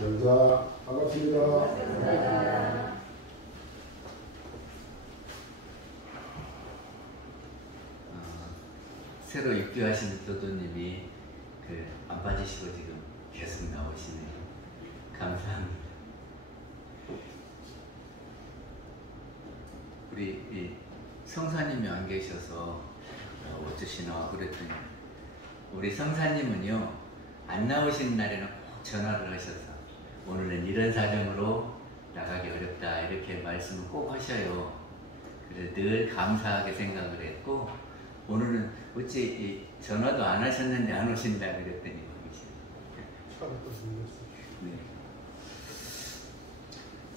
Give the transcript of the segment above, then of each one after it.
연사 반갑습니다. 새로 입교하신 교도님이 안 빠지시고 지금 계속 나오시네요. 감사합니다. 우리 이 성사님이 안 계셔서 어쩌시나 그랬더니 우리 성사님은요 안 나오시는 날에는 꼭 전화를 하셔서 오늘은 이런 사정으로 나가기 어렵다 이렇게 말씀을 꼭 하셔요. 그래서 늘 감사하게 생각을 했고 오늘은 어찌 전화도 안 하셨는데 안 오신다 그랬더니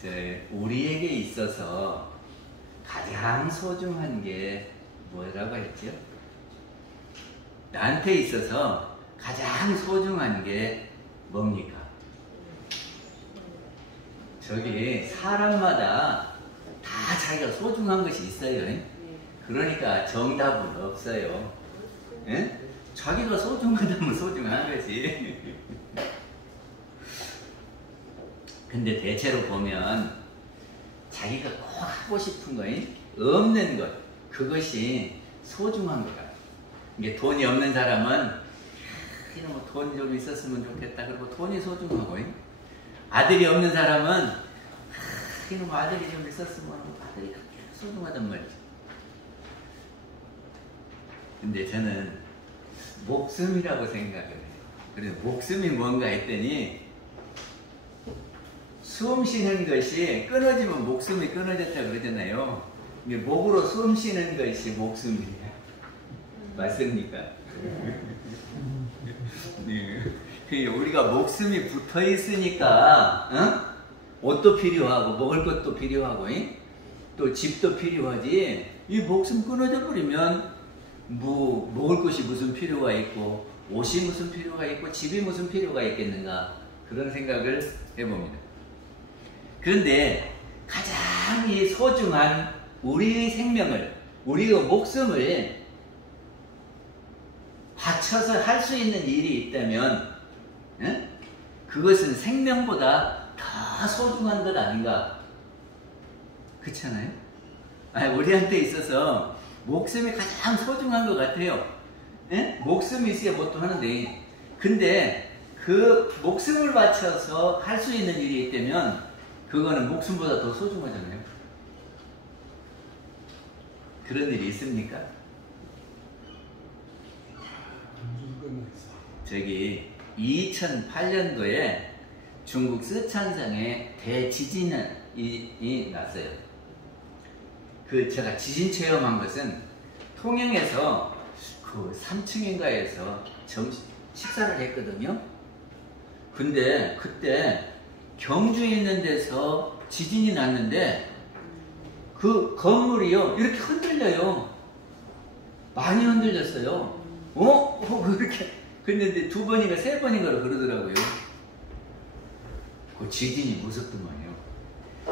네. 우리에게 있어서 가장 소중한 게 뭐라고 했죠? 나한테 있어서 가장 소중한 게 뭡니까? 저기 사람마다 다 자기가 소중한 것이 있어요. 그러니까 정답은 없어요. 예? 자기가 소중하다면 소중한 거지. 근데 대체로 보면 자기가 꼭 하고 싶은 거, 없는 것, 그것이 소중한 거야. 이게 돈이 없는 사람은 이런 돈 좀 있었으면 좋겠다. 그리고 돈이 소중하고, 아들이 없는 사람은 이런 아들이 좀 있었으면 아들이 소중하단 말이지. 근데 저는 목숨이라고 생각을 해요. 그래서 목숨이 뭔가 했더니 숨 쉬는 것이 끊어지면 목숨이 끊어졌다 그러잖아요. 이게 목으로 숨 쉬는 것이 목숨이에요. 맞습니까? 네. 우리가 목숨이 붙어 있으니까 옷도 필요하고 먹을 것도 필요하고 또 집도 필요하지. 이 목숨 끊어져 버리면 먹을 것이 무슨 필요가 있고 옷이 무슨 필요가 있고 집이 무슨 필요가 있겠는가 그런 생각을 해봅니다. 그런데 가장 이 소중한 우리의 생명을 우리의 목숨을 바쳐서 할 수 있는 일이 있다면 그것은 생명보다 더 소중한 것 아닌가? 그렇잖아요? 우리한테 있어서 목숨이 가장 소중한 것 같아요. 목숨이 있어야 뭣도 하는데 근데 그 목숨을 바쳐서 할 수 있는 일이 있다면 그거는 목숨보다 더 소중하잖아요. 그런 일이 있습니까? 저기 2008년도에 중국 쓰촨성에 대지진이 났어요. 제가 지진 체험한 것은 통영에서 3층인가에서 식사를 했거든요. 근데 그때 경주에 있는 데서 지진이 났는데 그 건물이요 이렇게 흔들려요. 많이 흔들렸어요. 그렇게 근데 2번인가 3번인가 그러더라고요. 그 지진이 무섭더만요.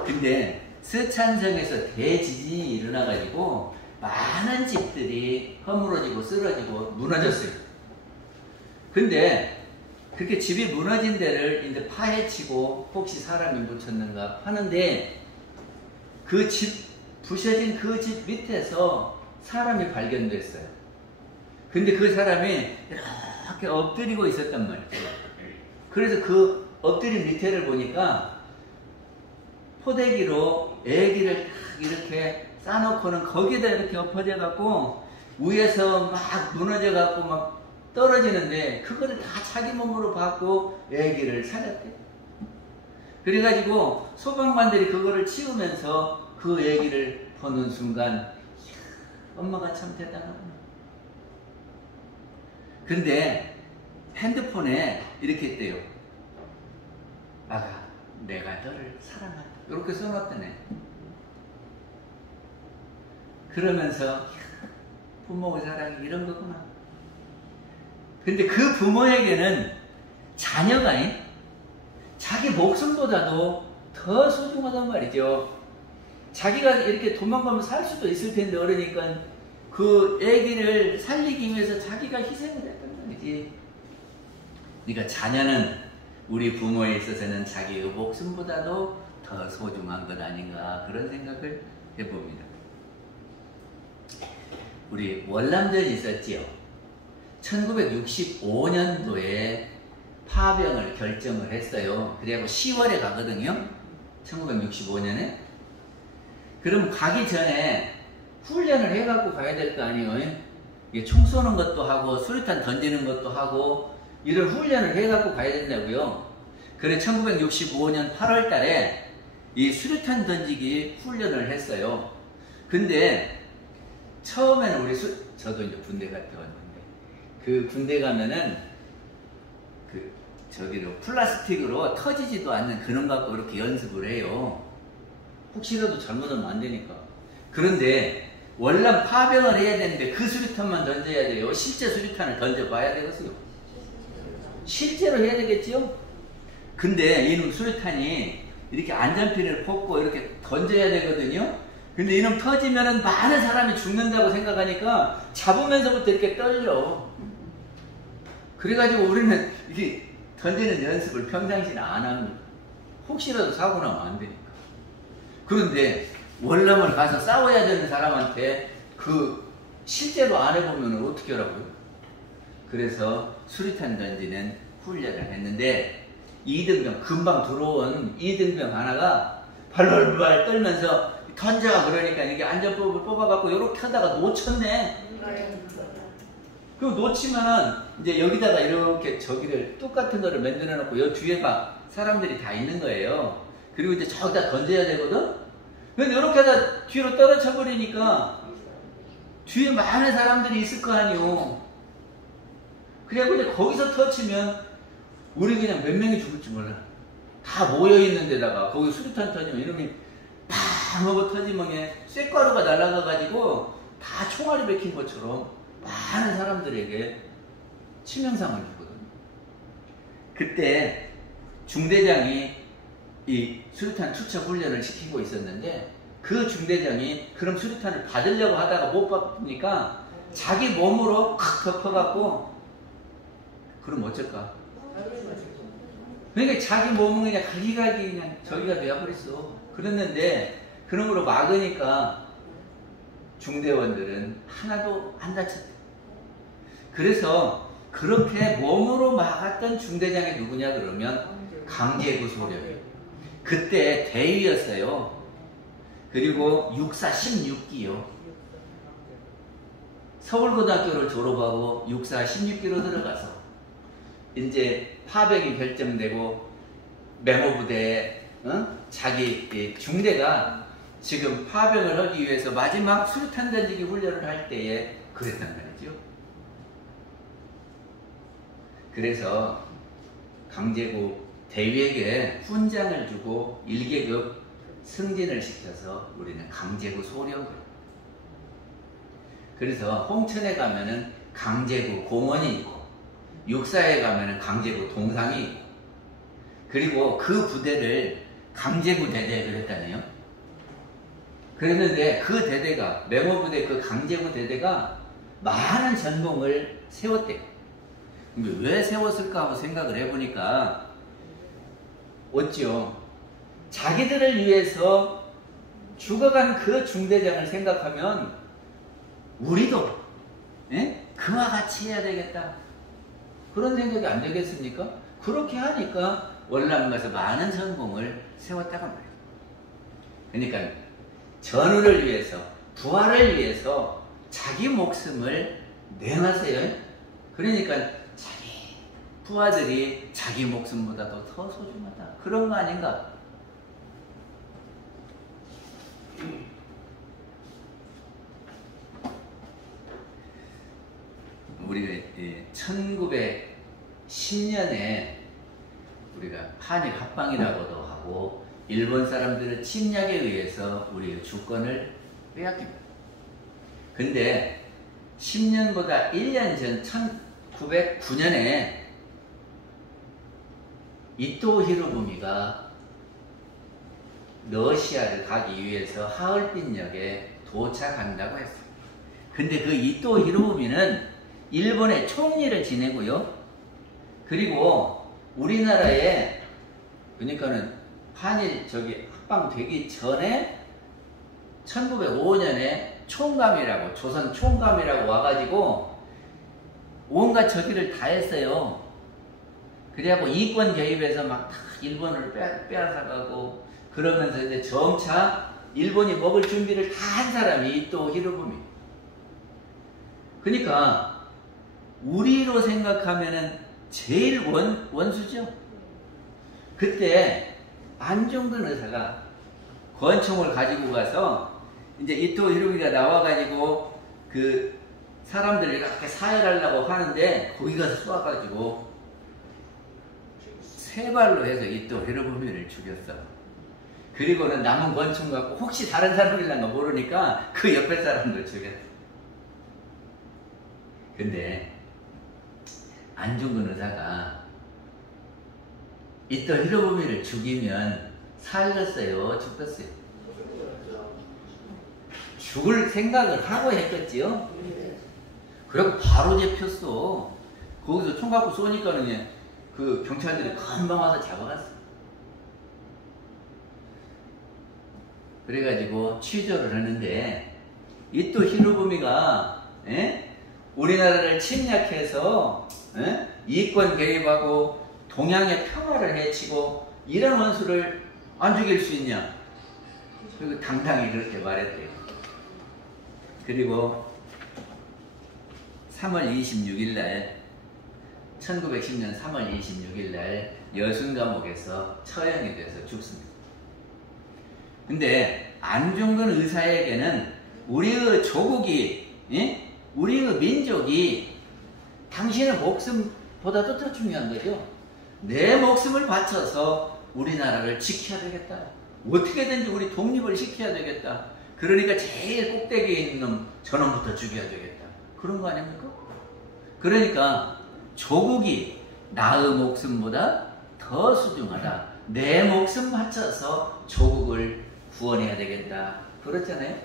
근데 쓰촨성에서 대지진이 일어나가지고 많은 집들이 허물어지고 쓰러지고 무너졌어요. 근데 그렇게 집이 무너진 데를 이제 파헤치고 혹시 사람이 묻혔는가 하는데 그 집 부셔진 그 집 밑에서 사람이 발견됐어요. 근데 그 사람이 이렇게 엎드리고 있었단 말이에요. 그래서 그 엎드린 밑에를 보니까 포대기로 애기를 딱 이렇게 싸놓고는 거기다 이렇게 엎어져 갖고 위에서 막 무너져 갖고 막 떨어지는데 그거를 다 자기 몸으로 받고 애기를 살렸대. 그래가지고 소방관들이 그거를 치우면서 그 애기를 보는 순간 엄마가 참 대단하구나. 근데 핸드폰에 이렇게 했대요. 아가, 내가 너를 사랑한다. 이렇게 써놨다네. 그러면서 부모의 사랑이 이런 거구나. 근데 그 부모에게는 자녀가 자기 목숨보다도 더 소중하단 말이죠. 자기가 이렇게 도망가면 살 수도 있을 텐데 그러니까 그 애기를 살리기 위해서 자기가 희생을 했단 말이지. 그러니까 자녀는 우리 부모에 있어서는 자기의 목숨보다도 더 소중한 것 아닌가 그런 생각을 해봅니다. 우리 월남전이 있었지요. 1965년도에 파병을 결정을 했어요. 그래갖고 10월에 가거든요. 1965년에. 그럼 가기 전에 훈련을 해갖고 가야 될 거 아니에요. 총 쏘는 것도 하고 수류탄 던지는 것도 하고 이런 훈련을 해갖고 가야 된다고요. 그래 1965년 8월 달에 이 수류탄 던지기 훈련을 했어요. 근데 처음에는 저도 이제 군대 갔다 왔는데 그 군대 가면은 저기로 플라스틱으로 터지지도 않는 그런 거 갖고 이렇게 연습을 해요. 혹시라도 잘못하면 안 되니까. 그런데 월남 파병을 해야 되는데 그 수류탄만 던져야 돼요. 실제 수류탄을 던져봐야 되겠어요. 실제로 해야 되겠지요? 근데 이놈 수류탄이 이렇게 안전피를 뽑고 이렇게 던져야 되거든요. 근데 이놈 터지면은 많은 사람이 죽는다고 생각하니까 잡으면서부터 이렇게 떨려. 그래가지고 우리는 이게 던지는 연습을 평상시에 안 합니다. 혹시라도 사고 나면 안 되니까. 그런데 월남을 가서 싸워야 되는 사람한테 실제로 안 해보면 어떻게 하라고요? 그래서 수류탄 던지는 훈련을 했는데 이등병, 금방 들어온 이등병 하나가 발발발 떨면서 던져 그러니까 이게 안전법을 뽑아갖고 이렇게 하다가 놓쳤네. 그 놓치면은 이제 여기다가 이렇게 저기를 똑같은 거를 만들어 놓고 여 뒤에가 사람들이 다 있는 거예요. 그리고 이제 저기다 던져야 되거든? 근데 이렇게 하다 뒤로 떨어져 버리니까 뒤에 많은 사람들이 있을 거 아니오. 그래갖고 이제 거기서 터치면 우리 그냥 몇 명이 죽을지 몰라. 다 모여있는 데다가 거기 수류탄 터지면 이놈이 팡 하고 터지면 쇳가루가 날아가가지고 다 총알이 박힌 것처럼 많은 사람들에게 치명상을 주거든. 그때 중대장이 이 수류탄 투척 훈련을 시키고 있었는데 그 중대장이 그럼 수류탄을 받으려고 하다가 못 받으니까 자기 몸으로 팍 덮어갖고 그럼 어쩔까? 그러니까 자기 몸은 그냥 가기가기 그냥 저기가 되어버렸어. 그랬는데 그런 거로 막으니까 중대원들은 하나도 안 다쳤대. 그래서 그렇게 몸으로 막았던 중대장이 누구냐 그러면 강제구 소령이에요. 그때 대위였어요. 그리고 육사 16기요. 서울고등학교를 졸업하고 육사 16기로 들어가서 이제 파병이 결정되고 메모부대에 자기 중대가 지금 파병을 하기 위해서 마지막 수류탄 던지기 훈련을 할 때에 그랬단 말이죠. 그래서 강제구 대위에게 훈장을 주고 1계급 승진을 시켜서 우리는 강제구 소령을. 그래서 홍천에 가면은 강제구 공원이 있고 육사에 가면은 강제구 동상이 있고 그리고 그 부대를 강제구 대대 그랬다네요. 그랬는데 그 대대가 메모부대 그 강제구 대대가 많은 전공을 세웠대요. 왜 세웠을까 하고 생각을 해보니까 어찌요? 자기들을 위해서 죽어간 그 중대장을 생각하면 우리도 그와 같이 해야 되겠다. 그런 생각이 안 되겠습니까? 그렇게 하니까 월남 가서 많은 전공을 세웠다가 말이에요. 그러니까 전우를 위해서, 부하를 위해서 자기 목숨을 내놨어요. 그러니까 자기 부하들이 자기 목숨보다도 더 소중하다. 그런 거 아닌가? 우리가 1910년에 우리가 한일 합방이라고도 하고 일본 사람들의 침략에 의해서 우리의 주권을 빼앗깁니다. 근데 10년보다 1년 전 1909년에 이토 히로부미가 러시아를 가기 위해서 하얼빈역에 도착한다고 했어요. 근데 그 이토 히로부미는 일본의 총리를 지내고요. 그리고 우리나라에 그러니까는 한일 저기 합방 되기 전에 1905년에 총감이라고 조선 총감이라고 와가지고 온갖 저기를 다 했어요. 그래갖고 이권 개입해서 막 다 일본을 빼앗아가고 그러면서 이제 점차 일본이 먹을 준비를 다 한 사람이 이토 히로부미. 그러니까 우리로 생각하면은 제일 원수죠. 그때 안중근 의사가 권총을 가지고 가서 이제 이토 히로부미가 나와가지고 그 사람들을 이렇게 사열하려고 하는데 거기 가서 쏘아가지고 세 발로 해서 이토 히로부미를 죽였어. 그리고는 남은 권총 갖고 혹시 다른 사람이란가 모르니까 그 옆에 사람들 죽였어. 근데 안중근 의사가 이토 히로부미를 죽이면 살렸어요, 죽었어요? 죽을 생각을 하고 했겠지요? 그래고 바로 잡혔어. 거기서 총 갖고 쏘니까는 그 경찰들이 금방 와서 잡아갔어. 그래가지고 취조를 하는데 이토 히로부미가 우리나라를 침략해서 이권 개입하고 동양의 평화를 해치고 이런 원수를 안 죽일 수 있냐? 그리고 당당히 그렇게 말했대요. 그리고 3월 26일 날 1910년 3월 26일 날 여순 감옥에서 처형이 돼서 죽습니다. 근데 안중근 의사에게는 우리의 조국이, 우리의 민족이 당신의 목숨보다도 더 중요한 거죠. 내 목숨을 바쳐서 우리나라를 지켜야 되겠다. 어떻게든지 우리 독립을 시켜야 되겠다. 그러니까 제일 꼭대기에 있는 놈, 저놈부터 죽여야 되겠다. 그런 거 아닙니까? 그러니까 조국이 나의 목숨보다 더 소중하다. 내 목숨 바쳐서 조국을 구원해야 되겠다. 그렇잖아요?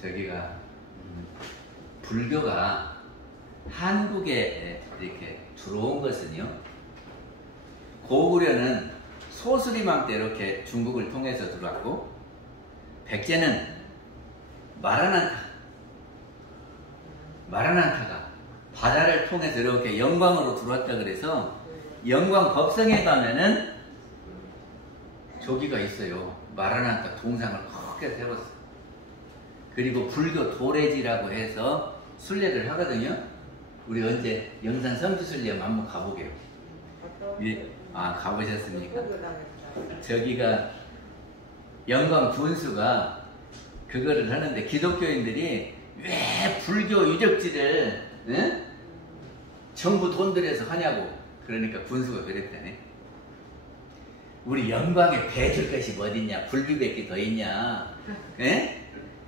저기가 불교가 한국에 이렇게 들어온 것은요, 고구려는 소수리망 때 이렇게 중국을 통해서 들어왔고, 백제는 마라난타가 바다를 통해서 이렇게 영광으로 들어왔다 그래서 영광 법성에 가면은 저기가 있어요. 마라난타 동상을 크게 세웠어요. 그리고 불교 도래지라고 해서 순례를 하거든요. 우리 언제 영산 성지순례 한번 가보게요. 예. 아, 가보셨습니까? 저기가 영광 군수가 그거를 하는데 기독교인들이 왜 불교 유적지를 전부 돈 들여서 하냐고. 그러니까 군수가 그랬다네. 우리 영광에 배 줄 것이 뭐 어딨냐. 굴비밖에 더 있냐.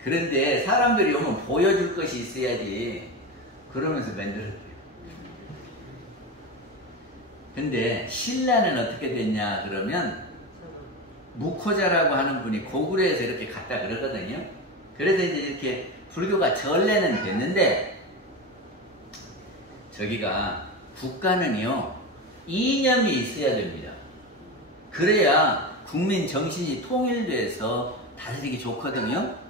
그런데 사람들이 오면 보여줄 것이 있어야지. 그러면서 만들었대요. 근데 신라는 어떻게 됐냐 그러면 무코자라고 하는 분이 고구려에서 이렇게 갔다 그러거든요. 그래서 이제 이렇게 불교가 전래는 됐는데, 저기가 국가는요 이념이 있어야 됩니다. 그래야 국민 정신이 통일돼서 다스리기 좋거든요.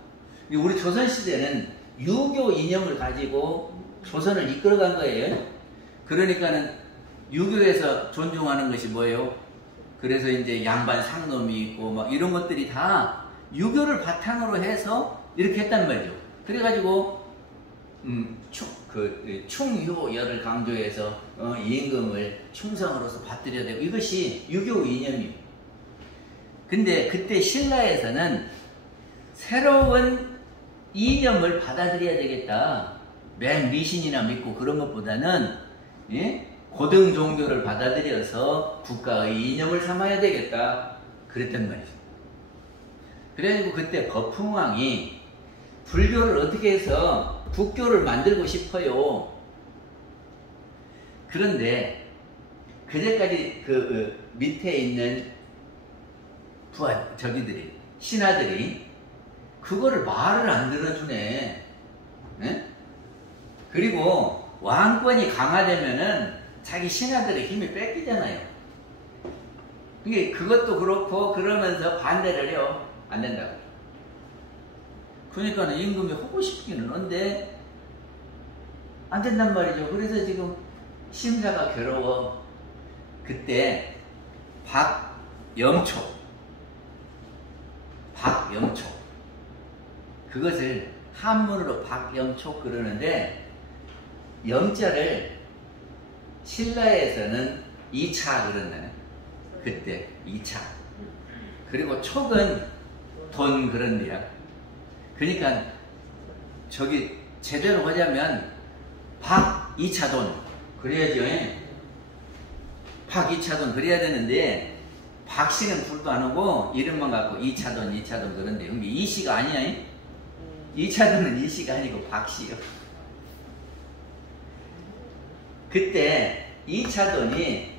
우리 조선시대는 유교 이념을 가지고 조선을 이끌어간 거예요. 그러니까는 유교에서 존중하는 것이 뭐예요? 그래서 이제 양반 상놈이 있고 막 이런 것들이 다 유교를 바탕으로 해서 이렇게 했단 말이죠. 그래가지고 충효열을 강조해서 임금을 충성으로서 받들여야 되고, 이것이 유교 이념이에요. 근데 그때 신라에서는 새로운 이념을 받아들여야 되겠다. 맨 미신이나 믿고 그런 것보다는 고등 종교를 받아들여서 국가의 이념을 삼아야 되겠다. 그랬단 말이죠. 그래가지고 그때 거풍왕이 불교를 어떻게 해서 국교를 만들고 싶어요. 그런데 그제까지 그 밑에 있는 저기들이, 신하들이 그거를 말을 안 들어주네. 그리고 왕권이 강화되면은 자기 신하들의 힘이 뺏기잖아요. 이게 그것도 그렇고 그러면서 반대를 해요. 안 된다고. 그러니까 임금이 하고 싶기는 한데 안 된단 말이죠. 그래서 지금 심사가 괴로워. 그때 박영초 그것을 한문으로 박영초 그러는데 영자를 신라에서는 2차 그런다네. 그때 2차. 그리고 촉은 돈 그런데요. 그러니까 저기 제대로 하자면 박 2차 돈 그래야죠. 박 2차 돈 그래야 되는데 박씨는 불도 안 오고 이름만 갖고 2차 돈 그런데 이게 이씨가 아니야. 2차 돈은 이씨가 아니고 박씨요. 그때 2차 돈이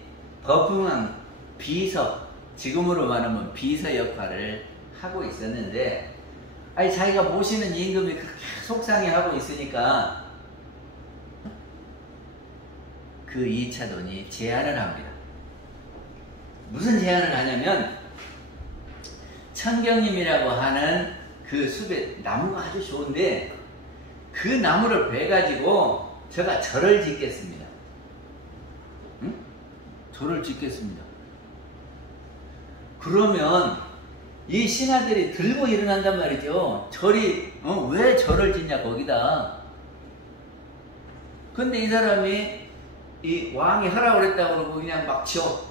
거풍왕 비서, 지금으로 말하면 비서 역할을 하고 있었는데, 아니 자기가 모시는 임금이 그렇게 속상해하고 있으니까 그 2차 돈이 제안을 합니다. 무슨 제안을 하냐면 천경님이라고 하는 그 숲에 나무가 아주 좋은데 그 나무를 베가지고 제가 절을 짓겠습니다. 응? 절을 짓겠습니다. 그러면 이 신하들이 들고 일어난단 말이죠. 절이 왜 절을 짓냐 거기다. 근데 이 사람이 이 왕이 하라고 그랬다고 그러고 그냥 막 지어.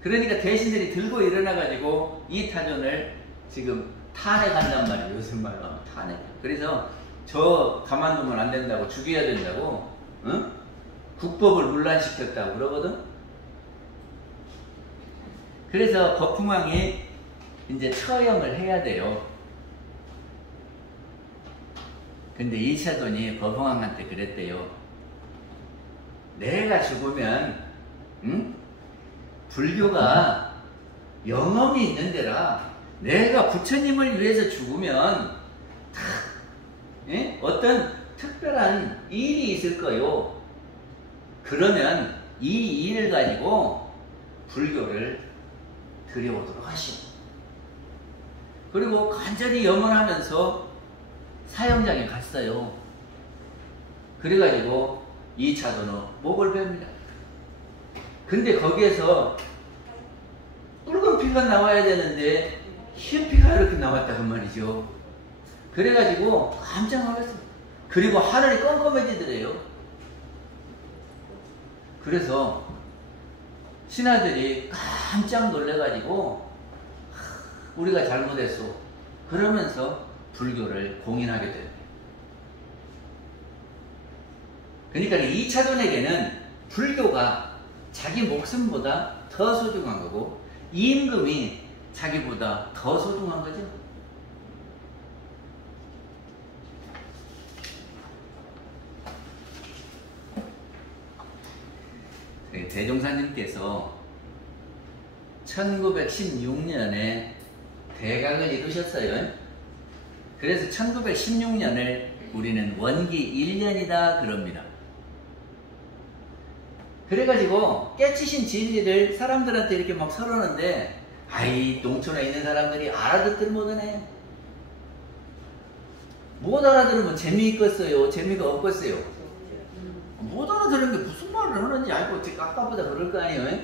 그러니까 대신들이 들고 일어나가지고 이 타전을 지금 탄핵한단 말이에요. 요즘 말로 탄핵. 그래서 저 가만두면 안 된다고, 죽여야 된다고, 응? 국법을 문란시켰다고 그러거든. 그래서 거풍왕이 이제 처형을 해야 돼요. 근데 이차돈이 거풍왕한테 그랬대요. 내가 죽으면, 응? 불교가 영험이 있는 데라 내가 부처님을 위해서 죽으면 어떤 특별한 일이 있을 거요. 그러면 이 일을 가지고 불교를 들여오도록 하시오. 그리고 간절히 염원하면서 사형장에 갔어요. 그래가지고 2차도는 목을 뺍니다. 근데 거기에서 붉은 피가 나와야 되는데 흰 피가 이렇게 나왔다고 말이죠. 그래가지고 깜짝 놀랐어요. 그리고 하늘이 껌껌해지더래요. 그래서 신하들이 깜짝 놀래가지고 우리가 잘못했어 그러면서 불교를 공인하게 됩니다. 그러니까 2차돈에게는 불교가 자기 목숨보다 더 소중한 거고 임금이 자기보다 더 소중한 거죠. 대종사님께서 1916년에 대각을 이루셨어요. 그래서 1916년을 우리는 원기 1년이다 그럽니다. 그래가지고 깨치신 진리를 사람들한테 이렇게 막 설하는데 아이 농촌에 있는 사람들이 알아듣들 못하네. 못 알아들으면 재미있겠어요? 재미가 없겠어요? 못 알아들은 게 무슨 말을 하는지 알고 어떻게 아까보다 그럴 거 아니에요?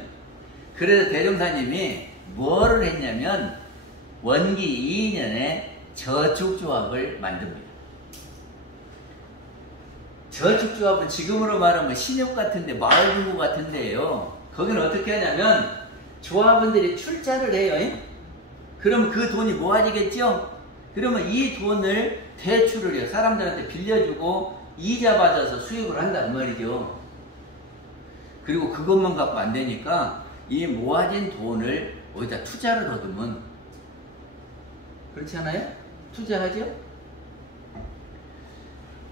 그래서 대종사님이 뭐를 했냐면 원기 2년에 저축조합을 만듭니다. 저축조합은 지금으로 말하면 신협 같은데 마을금고 같은데요. 거기는 어떻게 하냐면 조합원들이 출자를 해요. 그럼 그 돈이 모아지겠죠? 그러면 이 돈을 대출을 해요. 사람들한테 빌려주고 이자 받아서 수익을 한단 말이죠. 그리고 그것만 갖고 안 되니까 이 모아진 돈을 어디다 투자를 얻으면 그렇지 않아요? 투자하죠?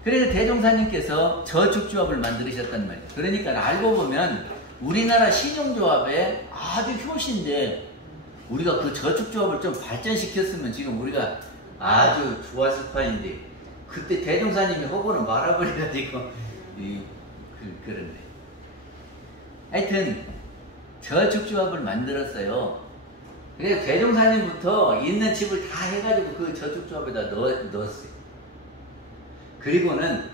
그래서 대종사님께서 저축조합을 만드셨단 말이에요. 그러니까 알고 보면 우리나라 신용조합의 아주 효시인데 우리가 그 저축조합을 좀 발전시켰으면 지금 우리가 아주 좋았을 판인데 그때 대종사님이 허구는 말아버려가지고 그런데. 하여튼, 저축조합을 만들었어요. 그래서 대종사님부터 있는 집을 다 해가지고 그 저축조합에다 넣었어요. 그리고는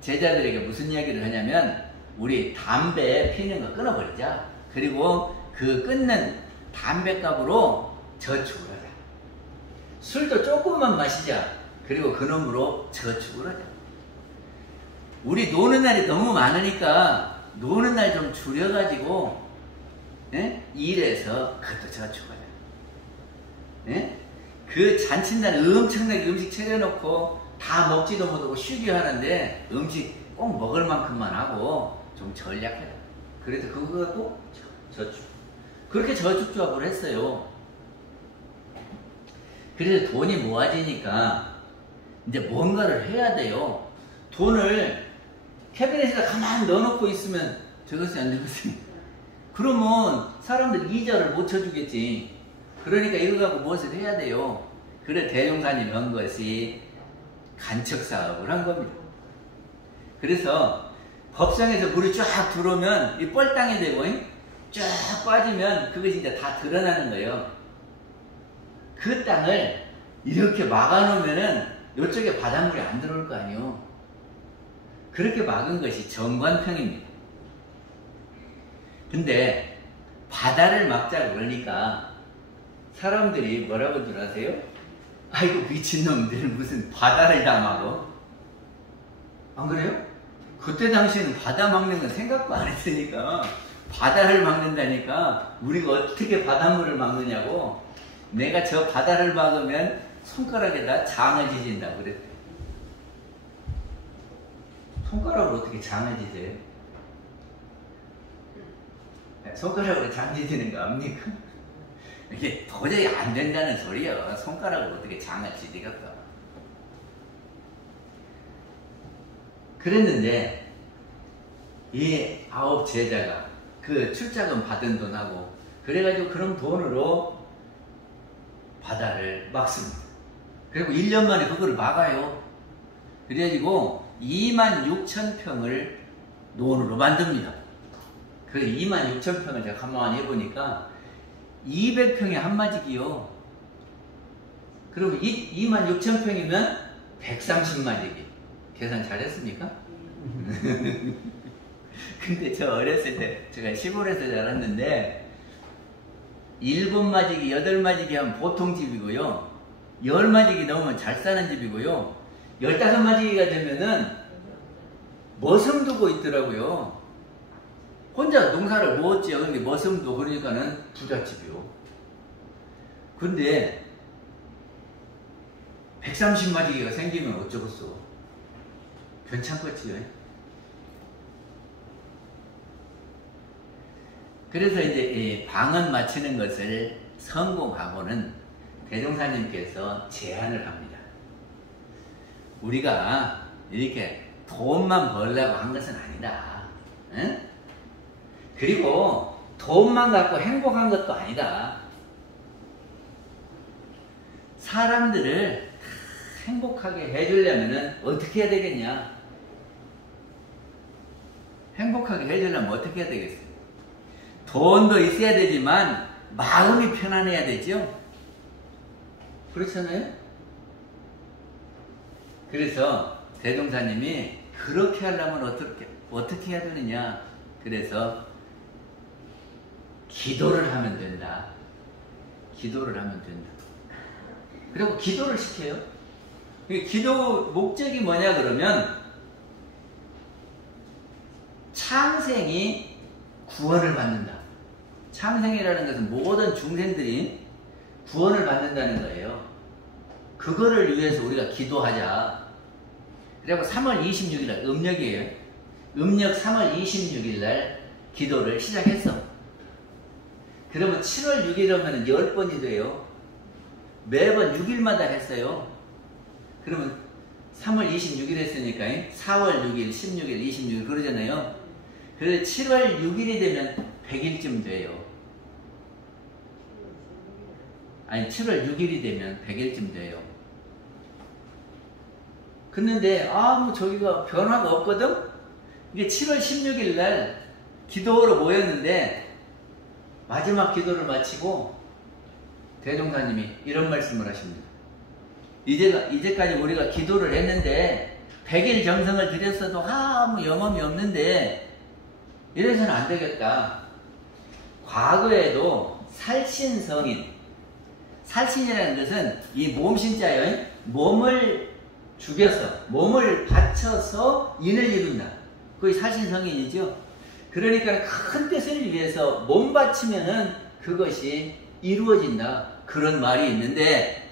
제자들에게 무슨 이야기를 하냐면, 우리 담배 피는 거 끊어버리자. 그리고 그 끊는 담배값으로 저축을 하자. 술도 조금만 마시자. 그리고 그놈으로 저축을 하자. 우리 노는 날이 너무 많으니까 노는 날 좀 줄여가지고 일해서 그것도 저축하자. 그 잔칫날 엄청나게 음식 차려놓고 다 먹지도 못하고 쉬게 하는데 음식 꼭 먹을 만큼만 하고 좀 전략해라. 그래서 그거 갖고 저축. 그렇게 저축조합을 했어요. 그래서 돈이 모아지니까 이제 뭔가를 해야 돼요. 돈을 캐비넷에다 가만히 넣어놓고 있으면 되겠어요, 안 되겠어요? 그러면 사람들 이자를 못 쳐주겠지. 그러니까 이거 갖고 무엇을 해야 돼요. 그래 대종사님이 한 것이 간척사업을 한 겁니다. 그래서 법상에서 물이 쫙 들어오면 이 뻘땅이 되고 쫙 빠지면 그것이 이제 다 드러나는 거예요. 그 땅을 이렇게 막아놓으면은 이쪽에 바닷물이 안 들어올 거 아니에요. 그렇게 막은 것이 정관평입니다. 근데 바다를 막자 그러니까 사람들이 뭐라고 줄 아세요? 아이고 미친놈들 무슨 바다를 다 막어? 안 그래요? 그때 당시에는 바다 막는 건 생각도 안 했으니까 바다를 막는다니까 우리가 어떻게 바닷물을 막느냐고. 내가 저 바다를 막으면 손가락에다 장을 지진다고 그랬대. 손가락으로 어떻게 장을 지져요? 손가락으로 장 지지는 거 압니까? 이게 도저히 안 된다는 소리예요. 손가락으로 어떻게 장을 지지겠다. 그랬는데 이 9 제자가 그 출자금 받은 돈하고 그래가지고 그런 돈으로 바다를 막습니다. 그리고 1년 만에 그거를 막아요. 그래가지고 26,000평을 논으로 만듭니다. 그 26,000평을 제가 가만히 해보니까 200평에 한마지기요. 그럼 26,000평이면 130마지기. 계산 잘했습니까? 근데 저 어렸을 때 제가 시골에서 자랐는데 7마지기, 8마지기 하면 보통 집이고요. 10마지기 넘으면 잘 사는 집이고요. 15마지기가 되면은 머슴 두고 있더라고요. 혼자 농사를 못 지어. 근데 머슴도 그러니까는 부잣집이요. 근데 130마지기가 생기면 어쩌겠어. 괜찮겠지요. 그래서 이제 방언 맞히는 것을 성공하고는 대종사님께서 제안을 합니다. 우리가 이렇게 돈만 벌려고 한 것은 아니다. 응? 그리고 돈만 갖고 행복한 것도 아니다. 사람들을 행복하게 해주려면 어떻게 해야 되겠냐? 행복하게 해주려면 어떻게 해야 되겠어요? 돈도 있어야 되지만 마음이 편안해야 되죠? 그렇잖아요? 그래서 대종사님이 그렇게 하려면 어떻게 해야 되느냐? 그래서 기도를 하면 된다. 기도를 하면 된다. 그리고 기도를 시켜요. 기도 목적이 뭐냐 그러면 창생이 구원을 받는다. 창생이라는 것은 모든 중생들이 구원을 받는다는 거예요. 그거를 위해서 우리가 기도하자. 그리고 3월 26일 날 음력이에요. 음력 3월 26일 날 기도를 시작했어. 그러면 7월 6일이면 10번이 돼요. 매번 6일마다 했어요. 그러면 3월 26일 했으니까 4월 6일, 16일, 26일 그러잖아요. 그래서 7월 6일이 되면 100일쯤 돼요. 아니 7월 6일이 되면 100일쯤 돼요. 근데 아무 저기가 변화가 없거든? 이게 7월 16일 날 기도로 모였는데 마지막 기도를 마치고 대종사님이 이런 말씀을 하십니다. 이제까지 우리가 기도를 했는데 100일 정성을 들였어도 아무 영험이 없는데 이래서는 안 되겠다. 과거에도 살신성인, 살신이라는 것은 이 몸신자예요. 몸을 죽여서, 몸을 바쳐서 인을 이룬다. 그게 살신성인이죠. 그러니까 큰 뜻을 위해서 몸 바치면은 그것이 이루어진다. 그런 말이 있는데,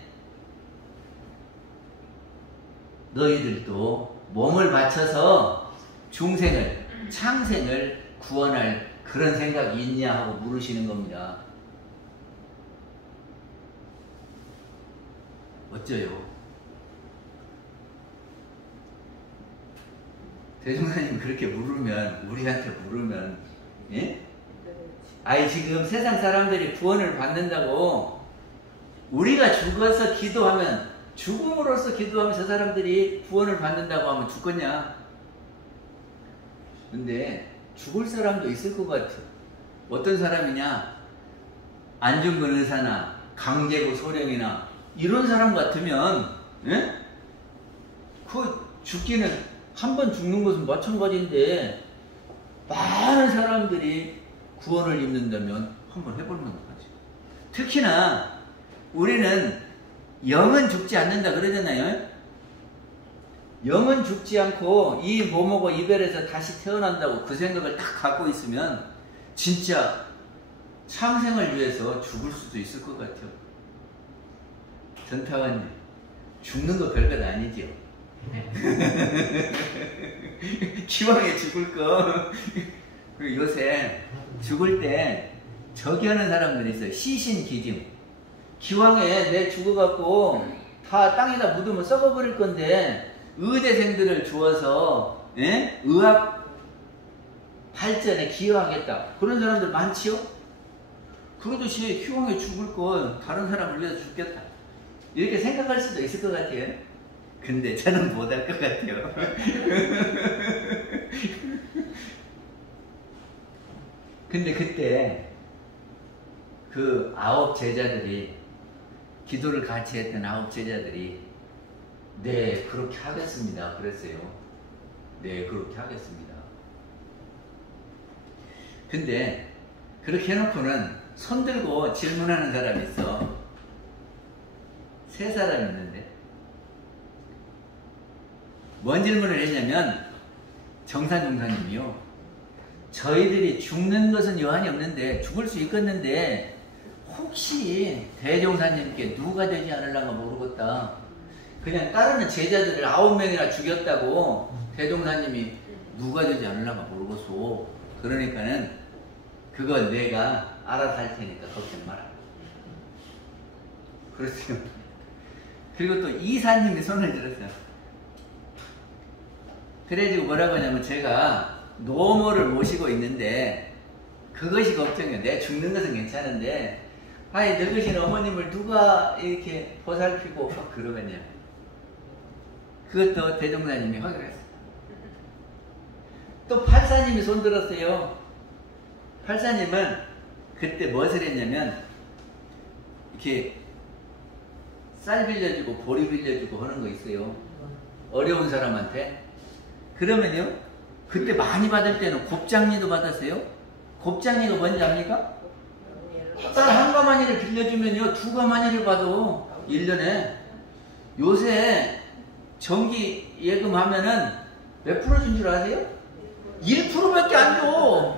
너희들도 몸을 바쳐서 중생을, 창생을 구원할 그런 생각이 있냐 하고 물으시는 겁니다. 어쩌요? 대종사님 그렇게 물으면, 우리한테 물으면, 예? 아니, 지금 세상 사람들이 구원을 받는다고 우리가 죽어서 기도하면, 죽음으로써 기도하면 저 사람들이 구원을 받는다고 하면 죽겠냐? 근데 죽을 사람도 있을 것 같아. 어떤 사람이냐? 안중근 의사나 강제구 소령이나 이런 사람 같으면, 예? 그 죽기는 한 번 죽는 것은 마찬가지인데 많은 사람들이 구원을 입는다면 한번 해볼 만하지. 특히나 우리는 영은 죽지 않는다 그러잖아요. 영은 죽지 않고 이 몸하고 이별해서 다시 태어난다고 그 생각을 딱 갖고 있으면 진짜 창생을 위해서 죽을 수도 있을 것 같아요. 전타원님, 죽는 거 별것 아니죠? 기왕에 죽을 거. 요새 죽을 때 저기 하는 사람들이 있어요. 시신기증. 기왕에 내 죽어갖고 다 땅에다 묻으면 썩어버릴 건데 의대생들을 주어서, 예? 의학 발전에 기여하겠다. 그런 사람들 많지요? 그러듯이 기왕에 죽을 거 다른 사람을 위해서 죽겠다. 이렇게 생각할 수도 있을 것 같아요. 근데 저는 못할 것 같아요. 근데 그때 그 9 제자들이, 기도를 같이 했던 9 제자들이 네, 그렇게 하겠습니다 그랬어요. 네, 그렇게 하겠습니다. 근데 그렇게 해놓고는 손 들고 질문하는 사람이 있어. 3사람이 있는데 뭔 질문을 했냐면, 정산종사님이요, 저희들이 죽는 것은 여한이 없는데, 죽을 수 있겠는데 혹시 대종사님께 누가 되지 않으려나 모르겠다. 그냥 따르는 제자들을 9명이나 죽였다고 대종사님이 누가 되지 않으려나 모르겠소. 그러니까는 그건 내가 알아서 할 테니까 걱정 마라. 그렇죠. 그리고 또 이사님이 손을 들었어요. 그래가지고 뭐라고 하냐면, 제가 노모를 모시고 있는데 그것이 걱정이에요. 내가 죽는 것은 괜찮은데 아이 늙으신 어머님을 누가 이렇게 보살피고 그러겠냐. 그것도 대종사님이 확인을 했어요. 또 팔사님이 손 들었어요. 팔사님은 그때 무엇을 했냐면, 이렇게 쌀 빌려주고 보리 빌려주고 하는 거 있어요. 어려운 사람한테. 그러면요, 그때 많이 받을 때는 곱장리도 받았어요. 곱장리가 뭔지 압니까? 쌀 한 가마니를 빌려주면요 2가마니를 받아. 1년에. 요새 정기 예금하면은 몇 프로 준 줄 아세요? 1%밖에 안 줘.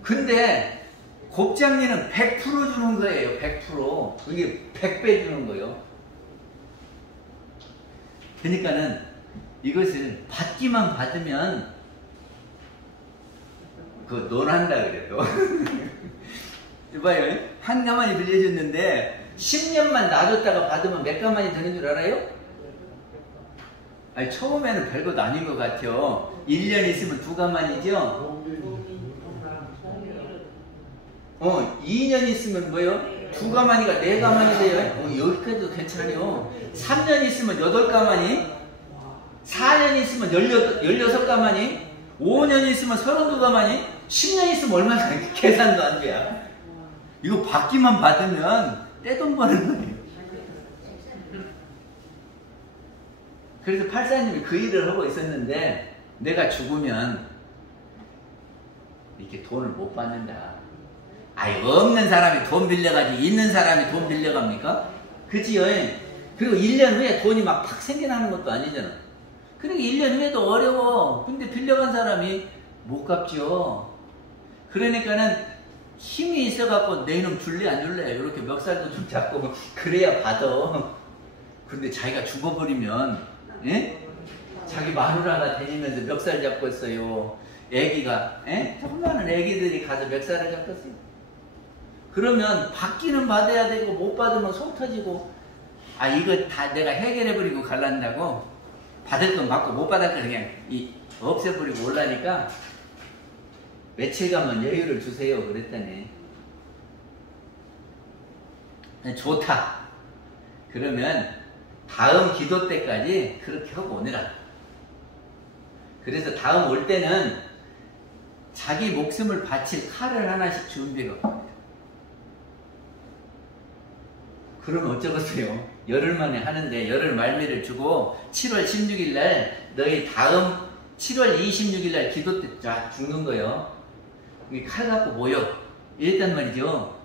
근데 곱장리는 100% 주는 거예요. 100%. 그게 100배 주는 거예요. 그러니까는 이것을 받기만 받으면 그 논한다 그래도. 이봐요, 한 가마니 빌려줬는데 10년만 놔뒀다가 받으면 몇 가마니 되는 줄 알아요? 아니, 처음에는 별것도 아닌 것 같아요. 1년 있으면 2가마니죠? 2년 있으면 뭐요? 2가마니가 4가마니 돼요. 여기까지도 괜찮아요. 3년 있으면 8가마니, 4년 있으면 16가마니, 5년 있으면 32가만이 10년 있으면 얼마나 계산도 안 돼야. 이거 받기만 받으면 떼돈 버는 거예요. 그래서 팔사님이 그 일을 하고 있었는데 내가 죽으면 이렇게 돈을 못 받는다. 아이, 없는 사람이 돈 빌려가지 있는 사람이 돈 빌려갑니까? 그치요? 그리고 1년 후에 돈이 막 팍 생겨나는 것도 아니잖아. 그러니까 1년 후에도 어려워. 근데 빌려간 사람이 못 갚죠. 그러니까는 힘이 있어갖고 내 이놈 줄래 안 줄래 이렇게 멱살도 좀 잡고 그래야 받아. 근데 자기가 죽어버리면 예? 자기 마누라가 다니면서 멱살 잡고 있어요. 애기가 조그마한 애기들이 가서 멱살을 잡혔어요. 그러면 받기는 받아야 되고 못 받으면 속 터지고 아 이거 다 내가 해결해버리고 갈란다고 받을 건 받고 못 받을 건 그냥 없애버리고 올라니까 며칠간만 여유를 주세요 그랬더니 좋다. 그러면 다음 기도 때까지 그렇게 하고 오느라. 그래서 다음 올 때는 자기 목숨을 바칠 칼을 하나씩 준비하고 갑니다. 그러면 어쩌겠어요? 열흘 만에 하는데 열흘 말미를 주고 7월 16일 날 너희 다음 7월 26일 날 기도 때 쫙 죽는 거예요. 칼 갖고 모여 이랬단 말이죠.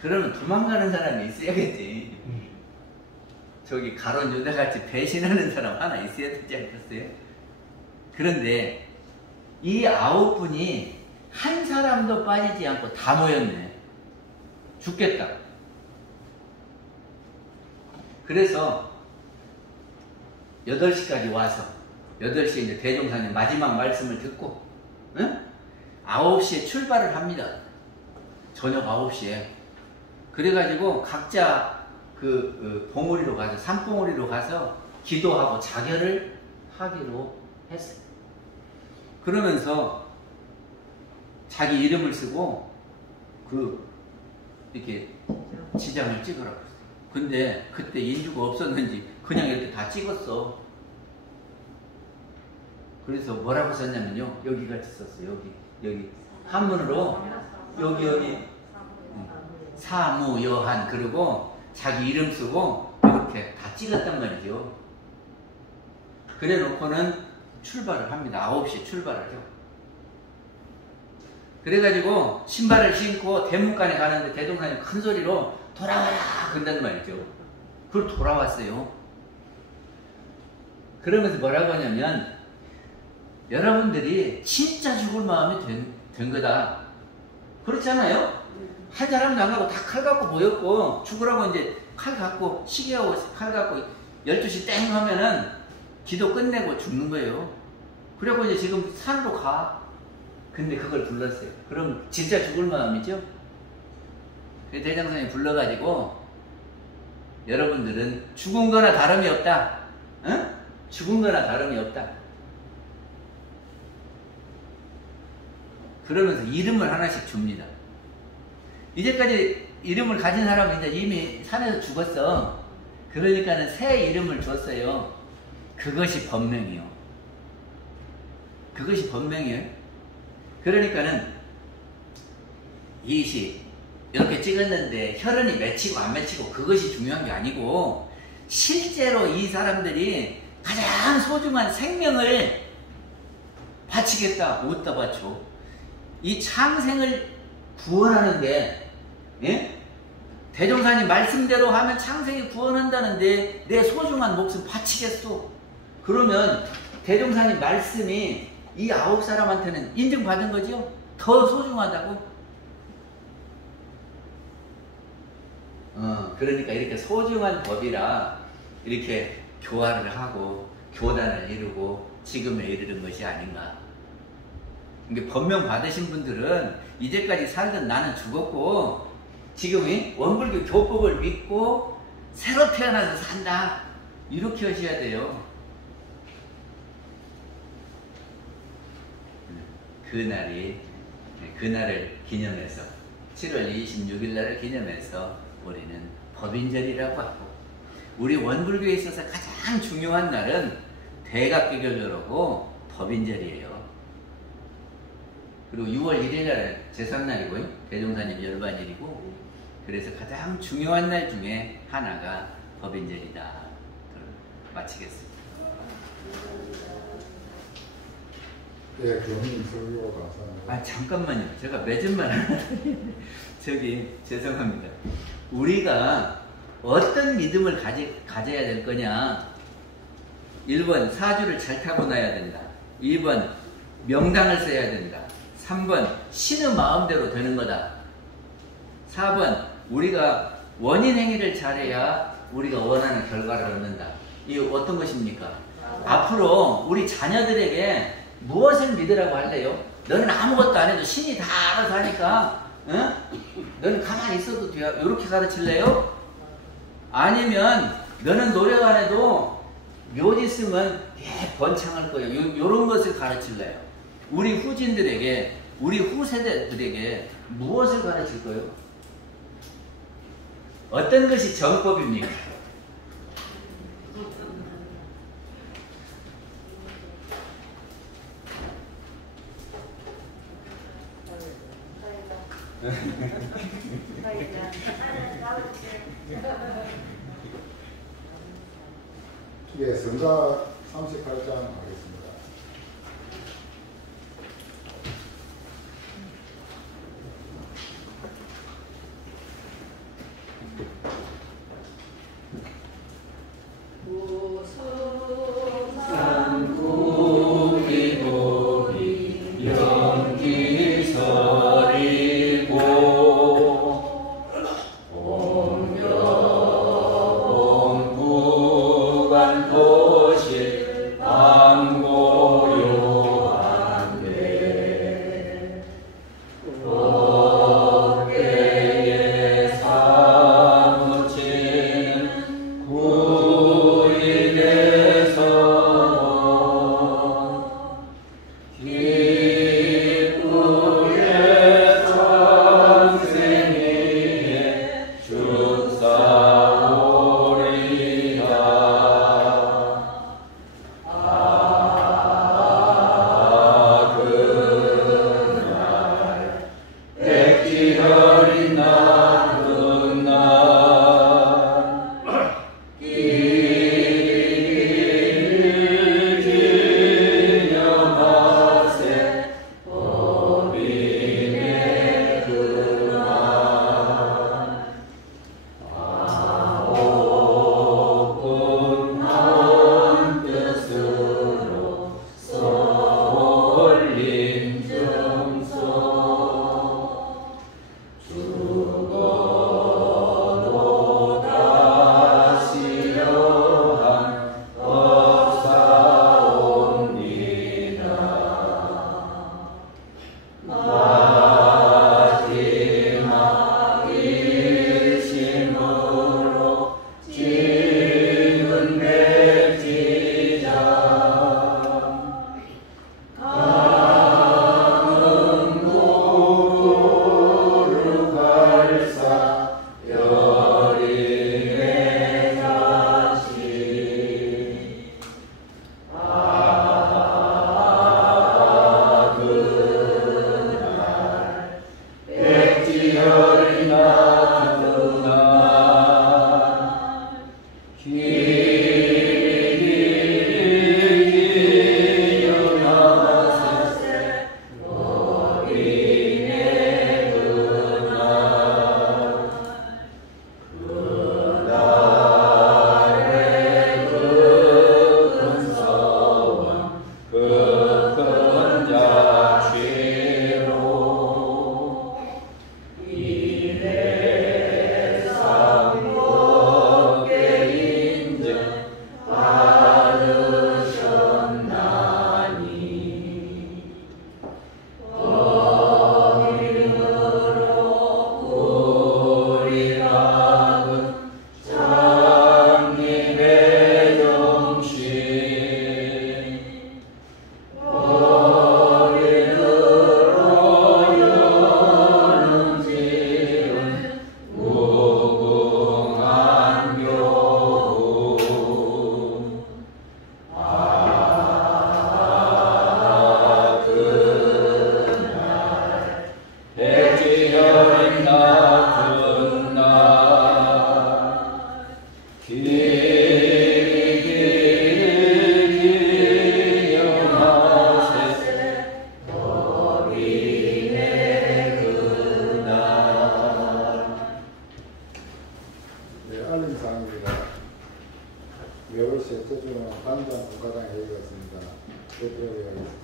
그러면 도망가는 사람이 있어야겠지. 저기 가론 유다같이 배신하는 사람 하나 있어야 되지 않겠어요? 그런데 이 9분이 한 사람도 빠지지 않고 다 모였네. 죽겠다. 그래서 8시까지 와서 8시에 이제 대종사님 마지막 말씀을 듣고 9시에 출발을 합니다. 저녁 9시에. 그래가지고 각자 그 봉우리로 가서 산봉우리로 가서 기도하고 자결을 하기로 했어요. 그러면서 자기 이름을 쓰고 이렇게 지장을 찍으라고 했어요. 근데 그때 인주가 없었는지 그냥 이렇게 다 찍었어. 그래서 뭐라고 썼냐면요. 여기 같이 썼어요. 여기 한문으로 여기 사무여한 그리고 자기 이름 쓰고 이렇게 다 찍었단 말이죠. 그래 놓고는 출발을 합니다. 9시에 출발을 해요. 그래가지고 신발을 신고 대문간에 가는데 대동사님 큰 소리로 돌아와라 그런단 말이죠. 그걸 돌아왔어요. 그러면서 뭐라고 하냐면 여러분들이 진짜 죽을 마음이 된 거다. 그렇잖아요? 한 사람도 안 가고 다 칼 갖고 모였고 죽으라고 이제 칼 갖고 시계하고 칼 갖고 12시 땡 하면은 기도 끝내고 죽는 거예요. 그리고 이제 지금 산으로 가. 근데 그걸 불렀어요. 그럼 진짜 죽을 마음이죠? 대장선이 불러가지고 여러분들은 죽은 거나 다름이 없다. 응? 죽은 거나 다름이 없다. 그러면서 이름을 하나씩 줍니다. 이제까지 이름을 가진 사람은 이제 이미 산에서 죽었어. 그러니까는 새 이름을 줬어요. 그것이 법명이요. 그것이 법명이에요. 그러니까는 이시 이렇게 찍었는데 혈흔이 맺히고 안 맺히고 그것이 중요한 게 아니고 실제로 이 사람들이 가장 소중한 생명을 바치겠다. 어디다 바쳐? 이 창생을 구원하는데 예? 대종사님 말씀대로 하면 창생이 구원한다는데 내 소중한 목숨 바치겠소. 그러면 대종사님 말씀이 이 9사람한테는 인정받은 거죠? 더 소중하다고? 그러니까 이렇게 소중한 법이라 이렇게 교화를 하고 교단을 이루고 지금에 이르는 것이 아닌가. 그러니까 법명 받으신 분들은 이제까지 살던 나는 죽었고 지금이 원불교 교법을 믿고 새로 태어나서 산다. 이렇게 하셔야 돼요. 그날을 기념해서 7월 26일 날을 기념해서 우리는 법인절이라고 하고 우리 원불교에 있어서 가장 중요한 날은 대각개결절하고 법인절이에요. 그리고 6월 1일 날 제삿날이고요. 대종사님 열반일이고, 그래서 가장 중요한 날 중에 하나가 법인절이다. 마치겠습니다. 예, 교수님 설교 감사합니다. 아, 잠깐만요. 제가 맺은말 하나 저기 죄송합니다. 우리가 어떤 믿음을 가져야 될 거냐? 1번 사주를 잘 타고나야 된다. 2번 명당을 써야 된다. 3번 신의 마음대로 되는 거다. 4번 우리가 원인 행위를 잘해야 우리가 원하는 결과를 얻는다. 이 어떤 것입니까? 앞으로 우리 자녀들에게 무엇을 믿으라고 할래요? 너는 아무것도 안 해도 신이 다 알아서 하니까, 응? 너는 가만히 있어도 돼요. 이렇게 가르칠래요? 아니면 너는 노력 안 해도 묘지 쓰면 번창할 거예요. 요런 것을 가르칠래요? 우리 후진들에게, 우리 후세대들에게 무엇을 가르칠 거예요? 어떤 것이 정법입니까? 예, 성가 38장 하겠습니다. 도실 방고 분과장 회의가 있습니다. 대표회의가 있습니다.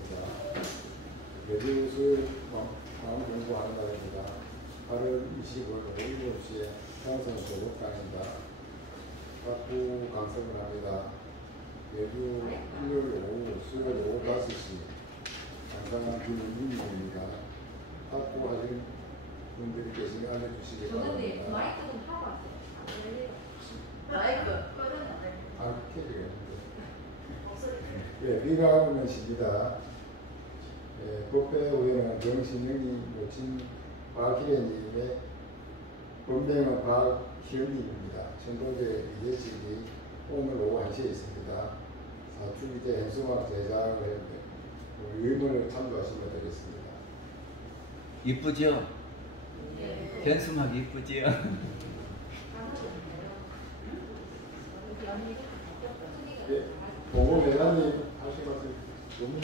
매주 수요일 마음 공부하는 날입니다. 8월 25일 오후 7시에 평생 조국장입니다. 탁구 강습을 합니다. 매주 일요일 오후, 수요일 오후 5시 강당한 김은민입니다. 탁구 하신 분들이 계시면 알려주시기 바랍니다. 마이크 좀 하고 왔어요. 마이크 꺼졌는데. 아, 켜지겠는데. 예, 비가 오는 시입니다. 예, 법배위원은 정신영이 모친 박희래님의 본명은 박희연님입니다. 천도제 이재식이 오늘 오후 1시에 있습니다. 사주기제 현수막 제작을 했는데 의문을 참조하시면 되겠습니다. 이쁘죠? 네. 현수막 이쁘지요? 예, 공무 회장님 하실 말씀 너무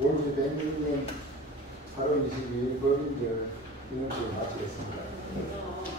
올해 106년 8월 22일 법인절 기념식을 마치겠습니다.